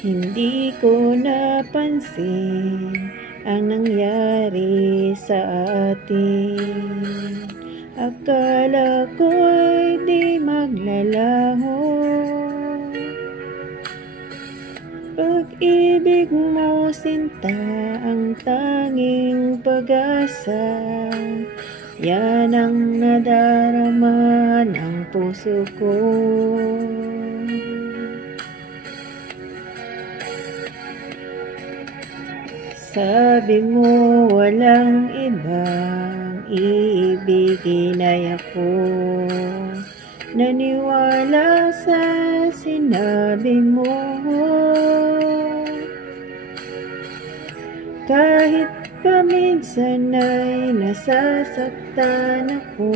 Hindi ko napansin ang nangyari sa atin. Akala ko'y di maglalaho. Pag-ibig mo, sinta, ang tanging pag-asa. Yan ang nadarama ng puso ko. Sabi mo walang ibang iibigin ay ako. Naniwala sa sinabi mo. Kahit paminsan ay nasasaktan ako.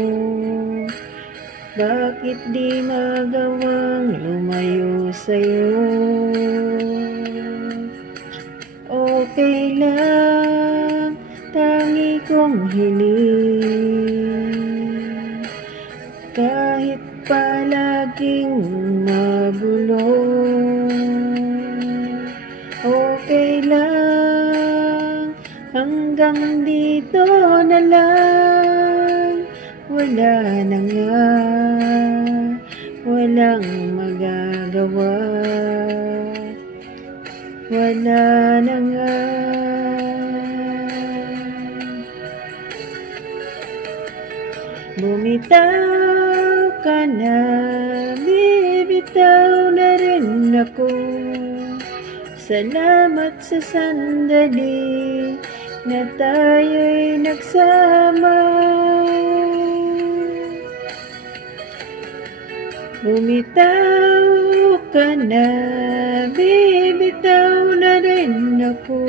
Bakit di magawang lumayo sa'yo? Okay lang, tangi kong hiling. Kahit palaging magulo, okay lang, hanggang dito na lang. Wala na nga, walang magagawa. Wala na nga. Bumitaw ka na, bibitaw na rin ako. Salamat sa sandali na tayo'y nagsama. Bumitaw ka na, bibitaw na rin ako.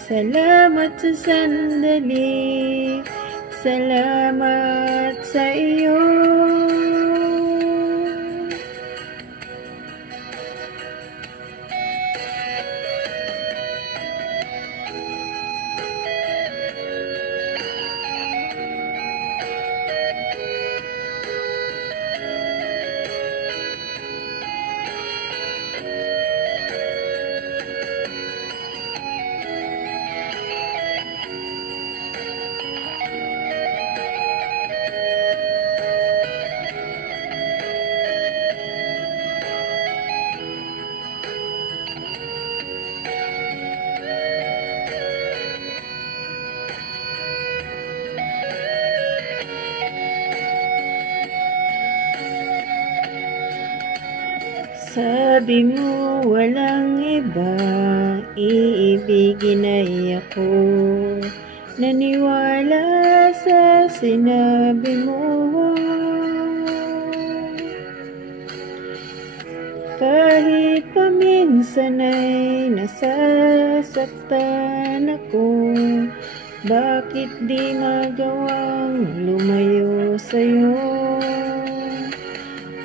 Salamat sa sandali, salamat sa iyo. Sabi mo walang iba, iibigin ay ako. Naniwala sa sinabi mo. Kahit paminsan ay nasasaktan ako. Bakit di magawang lumayo sa'yo?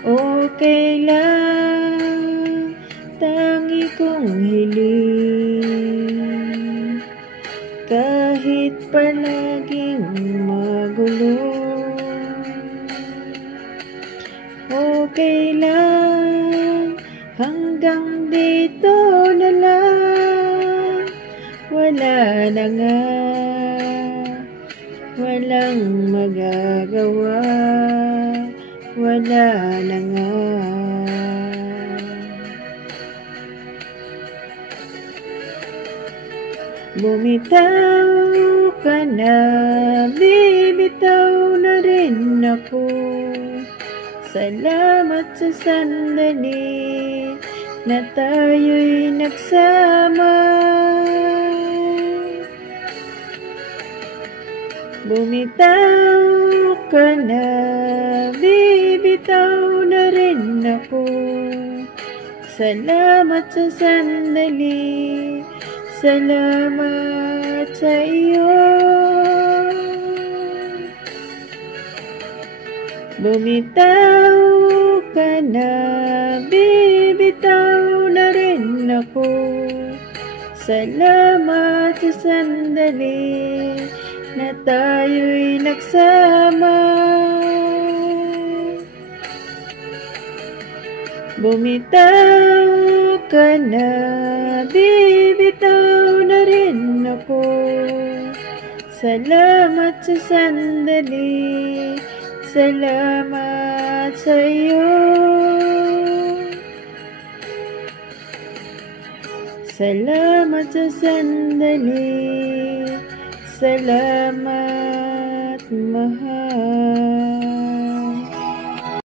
Okay lang, tangi kong hiling. Kahit palaging magulo, okay lang, hanggang dito na lang. Wala na nga, walang magagawa. Wala na nga. Bumitaw ka na, bibitaw na rin ako. Salamat sa sandali na tayo'y nagsama. Bumitaw ka na, bibitaw na rin ako. Salamat sa sandali, salamat sa iyo. Bumitaw ka na, bibitaw na rin ako. Salamat sa sandali na tayo'y nagsama. Bumitaw ka na, bibitaw na rin ako. Salamat sa sandali, salamat sa iyo. Salamat sa sandali, salamat mahal.